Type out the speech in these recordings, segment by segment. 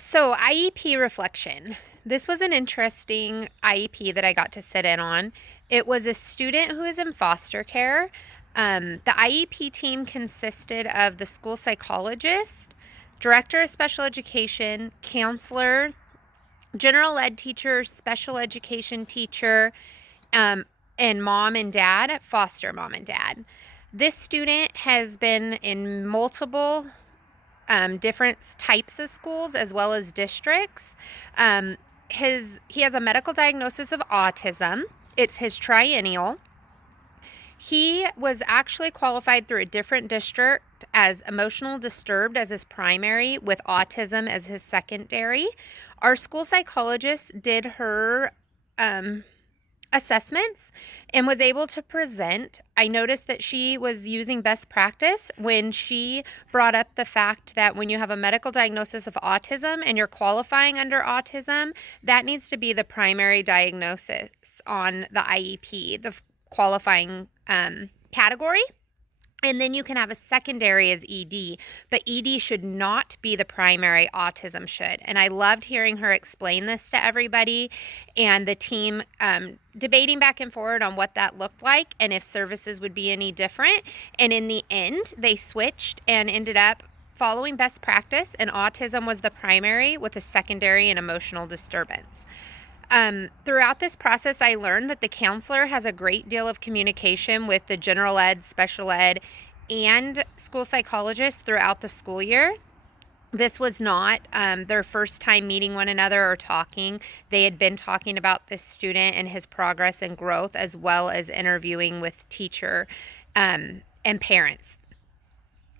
So, IEP Reflection. This was an interesting IEP that I got to sit in on. It was a student who is in foster care. The IEP team consisted of the school psychologist, director of special education, counselor, general ed teacher, special education teacher, and mom and dad, foster mom and dad. This student has been in multiple different types of schools as well as districts. He has a medical diagnosis of autism. It's his triennial. He was actually qualified through a different district as emotional disturbed as his primary, with autism as his secondary. Our school psychologist did her assessments and was able to present. I noticed that she was using best practice when she brought up the fact that when you have a medical diagnosis of autism and you're qualifying under autism, that needs to be the primary diagnosis on the IEP, the qualifying category. And then you can have a secondary as ED, but ED should not be the primary, autism should. And I loved hearing her explain this to everybody and the team debating back and forward on what that looked like and if services would be any different. And in the end, they switched and ended up following best practice, and autism was the primary with a secondary and emotional disturbance. Throughout this process, I learned that the counselor has a great deal of communication with the general ed, special ed, and school psychologists throughout the school year. This was not their first time meeting one another or talking. They had been talking about this student and his progress and growth, as well as interviewing with teacher and parents.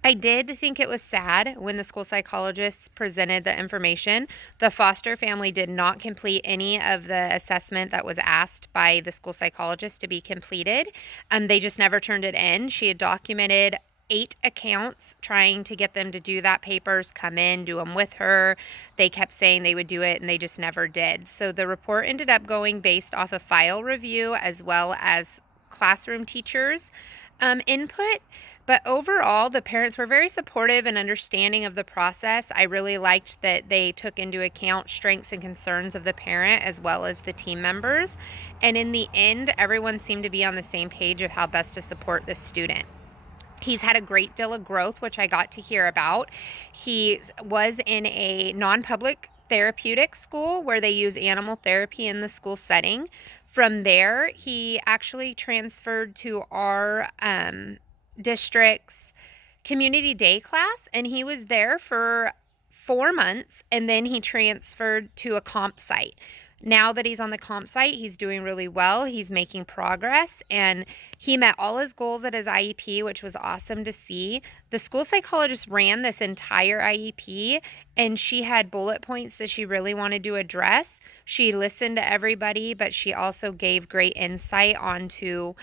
I did think it was sad when the school psychologists presented the information. The foster family did not complete any of the assessment that was asked by the school psychologist to be completed. They just never turned it in. She had documented 8 accounts trying to get them to do that, papers, come in, do them with her. They kept saying they would do it and they just never did. So the report ended up going based off of file review as well as classroom teachers' input. But overall, the parents were very supportive and understanding of the process. I really liked that they took into account strengths and concerns of the parent as well as the team members. And in the end, everyone seemed to be on the same page of how best to support this student. He's had a great deal of growth, which I got to hear about. He was in a non-public therapeutic school where they use animal therapy in the school setting. From there, he actually transferred to our district's community day class, and he was there for 4 months, and then he transferred to a comp site. Now that he's on the comp site, he's doing really well. He's making progress, and he met all his goals at his IEP, which was awesome to see. The school psychologist ran this entire IEP, and she had bullet points that she really wanted to address. She listened to everybody, but she also gave great insight onto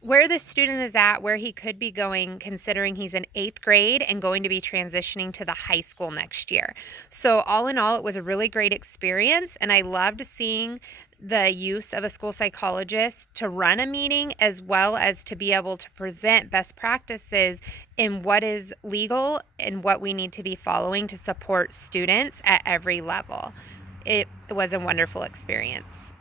where this student is at, where he could be going, considering he's in 8th grade and going to be transitioning to the high school next year. So all in all, it was a really great experience, and I loved seeing the use of a school psychologist to run a meeting as well as to be able to present best practices in what is legal and what we need to be following to support students at every level. It was a wonderful experience.